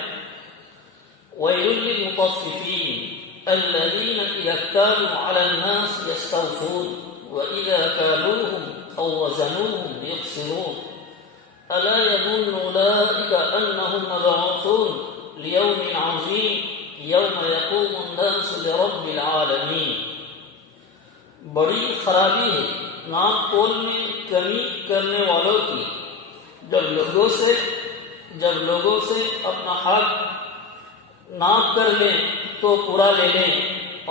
وَيْلٌ لِّلْمُطَفِّفِينَ الَّذِينَ إِذَا اكْتَالُوا عَلَى النَّاسِ يَسْتَوْفُونَ وَإِذَا كَالُوهُمْ أَوْ وَّزَنُوهُمْ يُخْسِرُونَ أَلَا يَظُنُّ أُولَٰئِكَ أَنَّهُم مَّبْعُوثُونَ لِيَوْمٍ عَظِيمٍ يَوْمَ يَقُومُ النَّاسُ لِرَبِّ الْعَالَمِينَ۔ بڑی خرابی ہے ناپ تول میں کمی کرنے والوں کی، جب لوگوں سے اپنا حق ناپ کر لیں تو پورا لے لیں،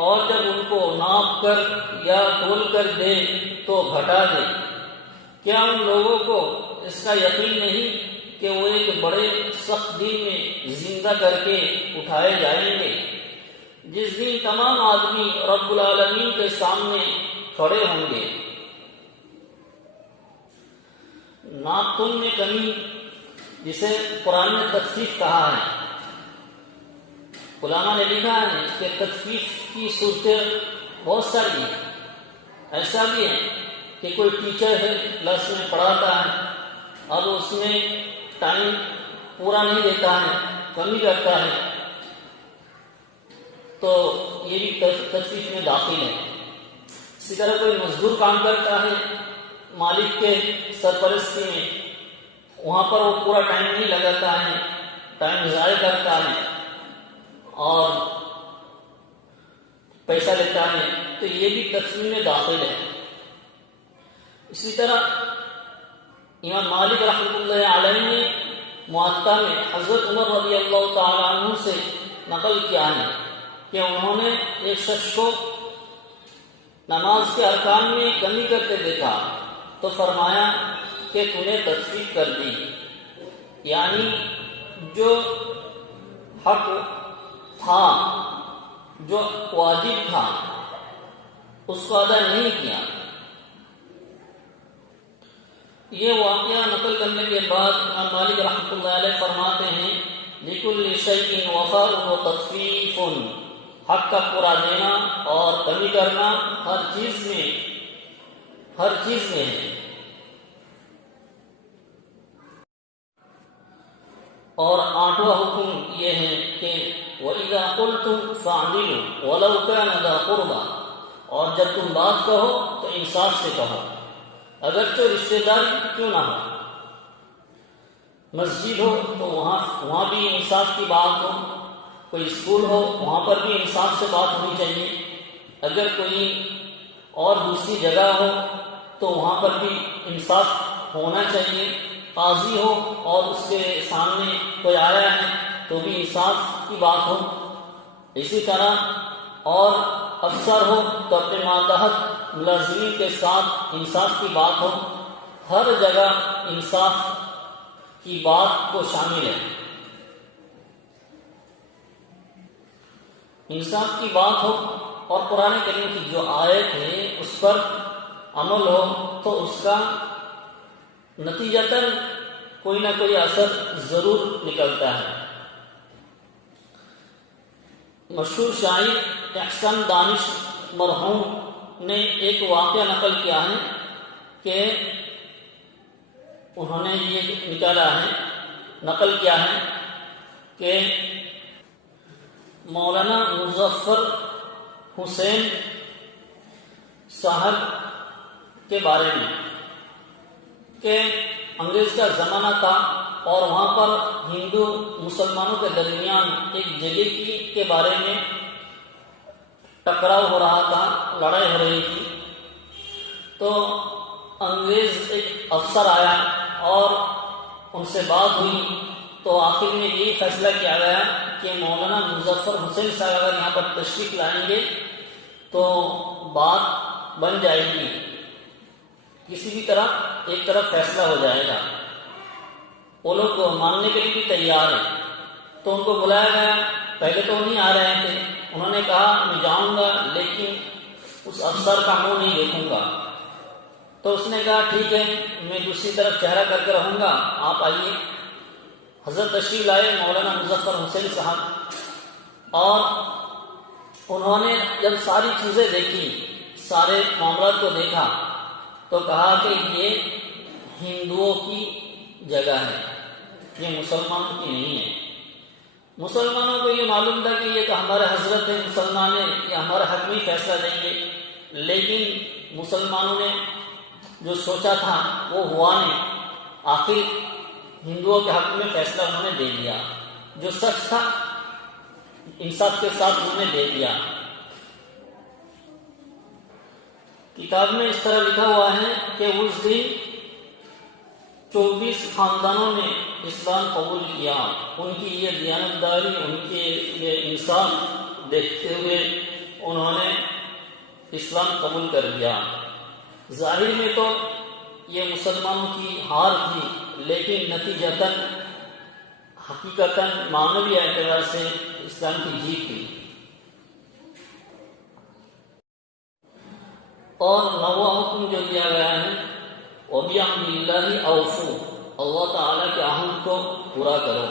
اور جب ان کو ناپ کر یا تول کر دیں تو گھٹا دیں۔ کیا ان لوگوں کو اس کا یقین نہیں کہ وہ ایک بڑے سخت دن میں زندہ کر کے اٹھائے جائیں گے، جس دن تمام آدمی رب العالمین کے سامنے کھڑے ہوں گے؟ ناخن میں کمی، جسے قرآن نے تخفیف کہا ہے، علماء نے لکھا ہے کہ تخفیف کی صورتیں بہت ساری ہیں۔ ایسا بھی ہے کہ کوئی ٹیچر ہے، کلاس میں پڑھاتا ہے، اب اس میں ٹائم پورا نہیں دیتا ہے، کمی کرتا ہے، تو یہ بھی تخفیف میں داخل ہے۔ اسی طرح کوئی مزدور کام کرتا ہے مالک کے سرپرستی میں، وہاں پر وہ پورا ٹائم نہیں لگاتا ہے، ٹائم ضائع کرتا ہے اور پیسہ لیتا ہے، تو یہ بھی تخفیف میں داخل ہے۔ اسی طرح امام مالک رحمۃ اللہ علیہ نے موطا میں حضرت عمر رضی اللہ تعالیٰ عنہ سے نقل کیا ہے کہ انہوں نے ایک شخص کو نماز کے ارکان میں کمی کرتے دیکھا تو فرمایا کہ تو نے تخفیف کر دی، یعنی جو حق تھا، جو واجب تھا، اس کو ادا نہیں کیا۔ یہ واقعہ نقل کرنے کے بعد امام مالک رحمۃ اللہ علیہ فرماتے ہیں لِكُلِّ شَيْءٍ وَفَاءٌ وَتَخْفِيفٌ، حق کا پورا دینا اور کمی کرنا ہر چیز میں ہے۔ اور آٹھواں حکم یہ ہے کہ وَإِذَا قُلْتُمْ فَاعْدِلُوا وَلَوْ كَانَ ذَا قُرْبَىٰ، اور جب تم بات کہو تو انصاف سے کہو، اگرچہ رشتے دار کیوں نہ ہو۔ مسجد ہو تو وہاں بھی انصاف کی بات ہو، کوئی اسکول ہو وہاں پر بھی انصاف سے بات ہونی چاہیے، اگر کوئی اور دوسری جگہ ہو تو وہاں پر بھی انصاف ہونا چاہیے، قاضی ہو اور اس کے سامنے کوئی آیا ہے تو بھی انصاف کی بات ہو، اسی طرح اور افسر ہو تو اپنے ماتحت ملازمین کے ساتھ انصاف کی بات ہو، ہر جگہ انصاف کی بات کو شامل ہے۔ انصاف کی بات ہو اور قرآن کریم کی جو آیت ہے اس پر عمل ہو تو اس کا نتیجتاً کوئی نہ کوئی اثر ضرور نکلتا ہے۔ مشہور شاعر احسان دانش مرحوم نے ایک واقعہ نقل کیا ہے کہ انہوں نے یہ نقل کیا ہے کہ مولانا مظفر حسین صاحب کے بارے میں کہ انگریز کا زمانہ تھا اور وہاں پر ہندو مسلمانوں کے درمیان ایک جگہ کے بارے میں ٹکراؤ ہو رہا تھا، لڑائی ہو رہی تھی، تو انگریز ایک افسر آیا اور ان سے بات ہوئی تو آخر میں یہی فیصلہ کیا گیا کہ مولانا مظفر حسین صاحب اگر یہاں پر تشریف لائیں گے تو بات بن جائے گی، کسی بھی طرح ایک طرف فیصلہ ہو جائے گا۔ وہ لوگ ماننے کے لیے بھی تیار ہیں، تو ان کو بلایا گیا، پہلے تو نہیں آ رہے تھے، انہوں نے کہا میں جاؤں گا لیکن اس افسر کا منہ نہیں دیکھوں گا، تو اس نے کہا ٹھیک ہے میں دوسری طرف چہرہ کر کے رہوں گا، آپ آئیے۔ حضرت تشریف لائے مولانا مظفر حسین صاحب، اور انہوں نے جب ساری چیزیں دیکھی، سارے معاملات کو دیکھا تو کہا کہ یہ ہندوؤں کی جگہ ہے، یہ مسلمانوں کی نہیں ہے۔ مسلمانوں کو یہ معلوم تھا کہ یہ تو ہمارے حضرت ہیں، مسلمان ہیں، یہ ہمارا حق میں فیصلہ دیں گے، لیکن مسلمانوں نے جو سوچا تھا وہ ہوا نہیں، آخر ہندوؤں کے حق میں فیصلہ انہوں نے دے دیا، جو سچ تھا انصاف کے ساتھ انہوں نے دے دیا۔ کتاب میں اس طرح لکھا ہوا ہے کہ اس دن 24 خاندانوں نے اسلام قبول کیا، ان کی یہ دیانتداری، ان کی یہ انصاف دیکھتے ہوئے انہوں نے اسلام قبول کر لیا۔ ظاہر میں تو یہ مسلمانوں کی ہار تھی، لیکن نتیجتاً حقیقتاً معنوی اعتبار سے اسلام کی جیت تھی۔ اور نواں حکم جو دیا گیا ہے وَبِعَهْدِ اللَّهِ أَوْفُوا، اللہ تعالیٰ کے عہد کو پورا کرو۔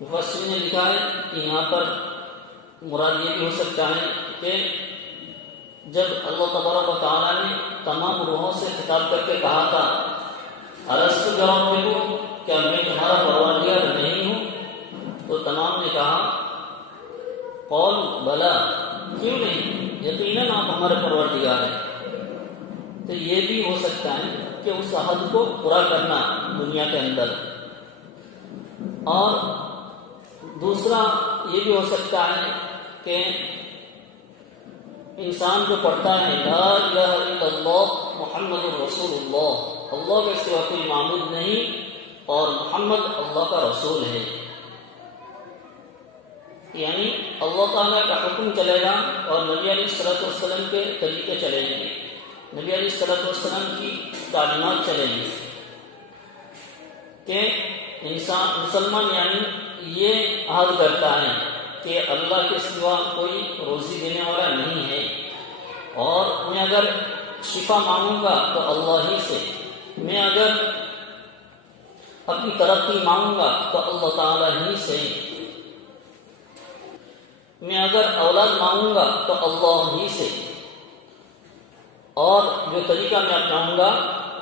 مفسرین نے لکھا ہے کہ یہاں پر مراد یہ بھی ہو سکتا ہے کہ جب اللہ تبارک و تعالیٰ نے تمام روحوں سے خطاب کر کے کہا تھا الستُ بربکم، کیا میں تمہارا پروردگار نہیں ہوں، تو تمام نے کہا قالوا بلا، کیوں نہیں، یقیناً آپ ہمارے پروردگار ہیں۔ تو یہ بھی ہو سکتا ہے کہ اس عہد کو پورا کرنا دنیا کے اندر۔ اور دوسرا یہ بھی ہو سکتا ہے کہ انسان جو پڑھتا ہے لا الہ الا اللہ محمد رسول اللہ، اللہ کے سوا کوئی معبود نہیں اور محمد اللہ کا رسول ہے، یعنی اللہ تعالیٰ کا حکم چلے گا اور نبی علیہ الصلوۃ والسلام کے طریقے چلیں گے، نبی علیہ الصلوۃ والسلام کی تعلیمات چلیں گی کہ انسان مسلمان یعنی یہ عہد کرتا ہے کہ اللہ کے سوا کوئی روزی دینے والا نہیں ہے، اور میں اگر شفا مانگوں گا تو اللہ ہی سے، میں اگر اپنی ترقی مانگوں گا تو اللہ تعالیٰ ہی سے، میں اگر اولاد مانگوں گا تو اللہ ہی سے، اور جو طریقہ میں اپناؤں گا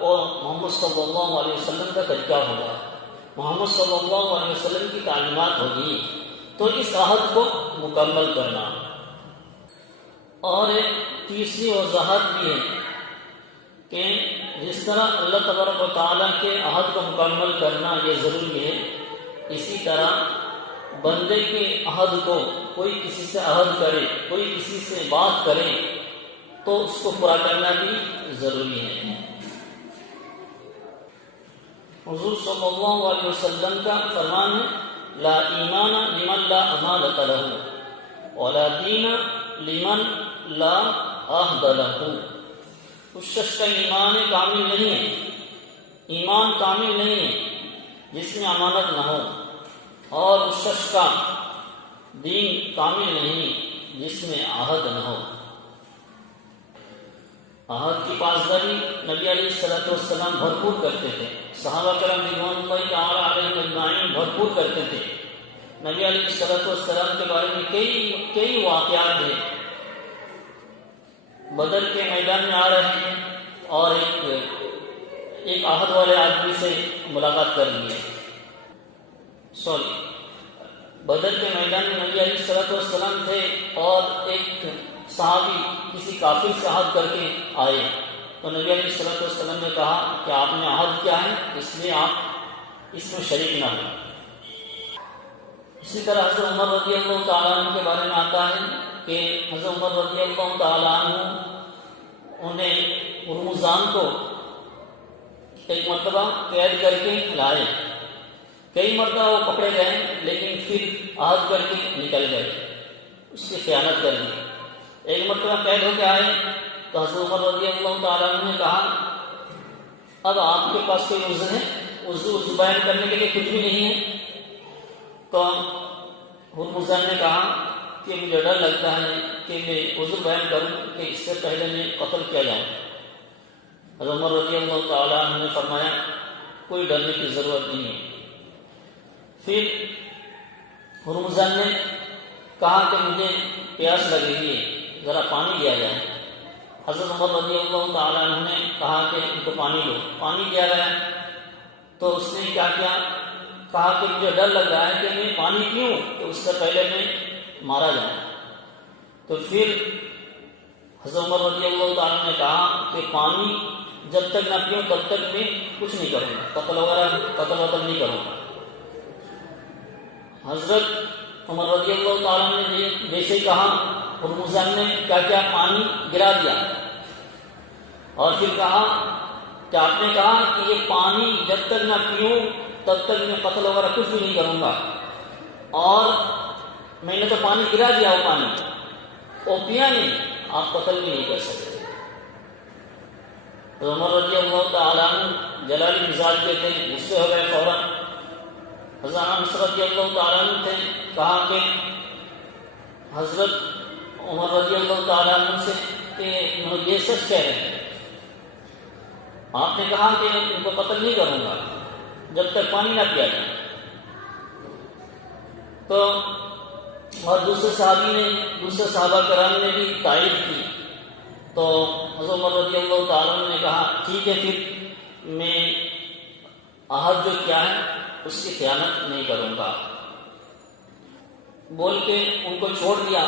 وہ محمد صلی اللہ علیہ وسلم کا طریقہ ہوگا، محمد صلی اللہ علیہ وسلم کی تعلیمات ہوگی، تو اس عہد کو مکمل کرنا۔ اور ایک تیسری وضاحت بھی ہے کہ جس طرح اللہ تبارک و تعالیٰ کے عہد کو مکمل کرنا یہ ضروری ہے، اسی طرح بندے کے عہد کو، کوئی کسی سے عہد کرے، کوئی کسی سے بات کرے تو اس کو پورا کرنا بھی ضروری ہے۔ حضور صلی اللہ علیہ وسلم کا فرمان ہے لا ایمان لمن لا امانۃ لہ ولا دین لمن لا عہد لہ، اس شخص کا ایمان کامل نہیں ہے، ایمان کامل نہیں ہے جس میں امانت نہ ہو، اور اس شخص کا دین کامل نہیں جس میں عہد نہ ہو۔ عہد کی پاسداری نبی علیہ الصلوۃ والسلام بھرپور کرتے تھے، صحابہ کرام رضوان اللہ تعالی علیہم اجمعین بھرپور کرتے تھے۔ نبی علیہ الصلوۃ والسلام کے بارے میں کئی واقعات ہیں، بدر کے میدان میں آ رہے ہیں اور ایک عہد والے آدمی سے ملاقات کر لی ہے، بدر کے میدان میں نبی علیہ الصلوۃ والسلام تھے اور ایک صحابی کسی کافر سے عہد کر کے آئے، تو نبی علیہ الصلوۃ والسلام نے کہا کہ آپ نے عہد کیا ہے، اس لیے آپ اس میں شریک نہ ہوں۔ اسی طرح حضرت عمر رضی اللہ تعالیٰ عنہ کے بارے میں آتا ہے کہ حضرت عمر رضی اللہ تعالیٰ عنہ انہیں ہرمزان کو ایک مرتبہ قید کر کے لائے، کئی مرتبہ وہ پکڑے گئے لیکن پھر عہد کر کے نکل گئے، اس کی خیانت کر دی۔ ایک مرتبہ قید ہو کے آئے تو حضرت عمر رضی اللہ تعالیٰ عنہ نے کہا اب آپ کے پاس کوئی عذر ہے، عذر بیان کرنے کے لیے کچھ بھی نہیں ہے؟ تو ہرمزان نے کہا کہ مجھے ڈر لگتا ہے کہ میں عذر بیان کروں کہ اس سے پہلے میں قتل کیا جاؤں۔ حضرت عمر رضی اللہ تعالیٰ عنہ نے فرمایا کوئی ڈرنے کی ضرورت نہیں ہے۔ پھر ہرمزان نے کہا کہ مجھے پیاس لگ رہی ہے، ذرا پانی دیا جائے۔ حضرت عمر رضی اللہ تعالیٰ عنہ نے کہا کہ ان کو پانی دو، پانی دیا گیا۔ تو اس نے کیا کیا، کہا کہ مجھے ڈر لگ رہا ہے کہ میں پانی پیوں کہ اس سے پہلے میں مارا جاؤں۔ تو پھر حضرت عمر رضی اللہ تعالیٰ نے کہا کہ پانی جب تک نہ پیوں تب تک میں کچھ نہیں کروں گا، قتل وتل نہیں کروں گا۔ حضرت عمر رضی اللہ تعالیٰ نے جیسے ہی کہا، ہرمزان نے کیا کیا، پانی گرا دیا اور پھر کہا کہ آپ نے کہا کہ یہ پانی جب تک نہ پیوں تب تک میں قتل وغیرہ کچھ بھی نہیں کروں گا، اور میں نے تو پانی گرا دیا، وہ پانی وہ پیا نہیں، آپ قتل بھی نہیں کر سکتے۔ تو عمر رضی اللہ تعالیٰ عنہ جلالی مزاج کے تھے، غصے ہو گئے فوراً۔ حضرت انس رضی اللہ تعالیٰ عنہ تھے، کہا کہ حضرت عمر رضی اللہ تعالیٰ عنہ سے کہ یہ سچ کہہ رہے ہیں، آپ نے کہا کہ ان کو قتل نہیں کروں گا جب تک پانی نہ پیا جائے۔ تو اور دوسرے صحابہ کرام نے بھی تائید کی۔ تو حضرت عمر رضی اللہ تعالیٰ عنہ نے کہا ٹھیک ہے، پھر میں عہد جو کیا ہے اس کی خیانت نہیں کروں گا، بول کے ان کو چھوڑ دیا۔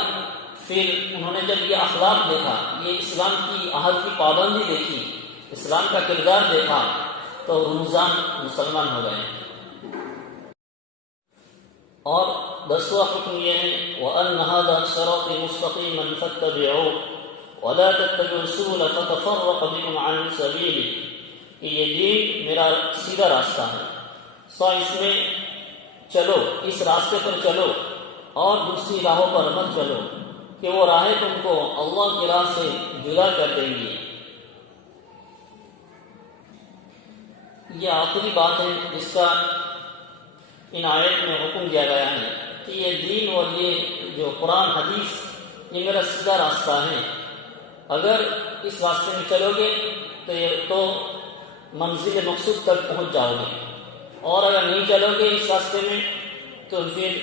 پھر انہوں نے جب یہ اخلاق دیکھا، یہ اسلام کی عہد کی پابندی دیکھی، اسلام کا کردار دیکھا، تو رمضان مسلمان ہو گئے۔ اور 10واں حکم یہ ہے وَأَنَّ هَذَا صِرَاطِي مُسْتَقِيمًا فَاتَّبِعُوهُ وَلَا تَتَّبِعُوا السُّبُلَ فَتَفَرَّقَ بِكُمْ عَنْ سَبِيلِهِ، کہ یہ دین میرا سیدھا راستہ ہے، سو اس میں چلو، اس راستے پر چلو اور دوسری راہوں پر مت چلو کہ وہ راہیں تم کو اللہ کی راہ سے جدا کر دیں گی۔ یہ آخری بات ہے جس کا ان آیت میں حکم دیا گیا ہے کہ یہ دین اور یہ جو قرآن حدیث یہ میرا سیدھا راستہ ہے، اگر اس راستے میں چلو گے تو منزل مقصود تک پہنچ جاؤ گے، اور اگر نہیں چلو گے اس راستے میں تو پھر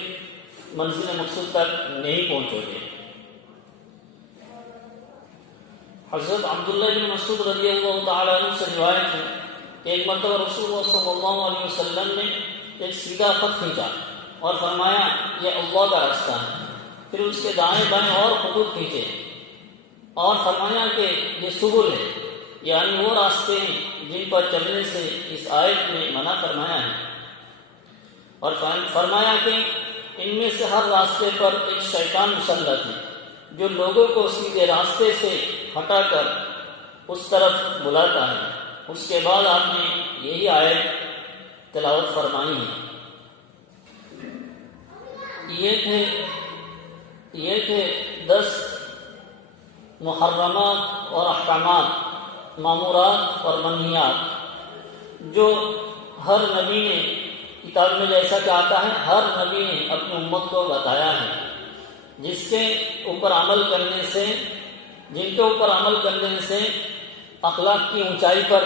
منزل مقصود تک نہیں پہنچو گے۔ حضرت عبداللہ بن مسعود رضی اللہ تعالیٰ عنہ سے روایت ہے کہ ایک مرتبہ رسول اللہ صلی اللہ علیہ وسلم نے ایک سیدھا خط کھینچا اور فرمایا یہ اللہ کا راستہ ہے، پھر اس کے دائیں بائیں اور خطوط کھینچے اور فرمایا کہ یہ سبل ہے، یعنی وہ راستے جن پر چلنے سے اس آیت میں منع فرمایا ہے، اور فرمایا کہ ان میں سے ہر راستے پر ایک شیطان مسلط ہے جو لوگوں کو سیدھے راستے سے ہٹا کر اس طرف بلاتا ہے۔ اس کے بعد آپ نے یہی آیت تلاوت فرمائی ہے۔ یہ تھے 10 محرمات اور احکامات، مامورات اور منہیات جو ہر نبی نے کتاب میں جیسا کہ آتا ہے ہر نبی نے اپنی امت کو بتایا ہے، جس کے اوپر عمل کرنے سے جن کے اوپر عمل کرنے سے اخلاق کی اونچائی پر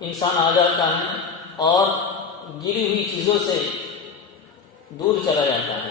انسان آ جاتا ہے اور گری ہوئی چیزوں سے دور چلا جاتا ہے۔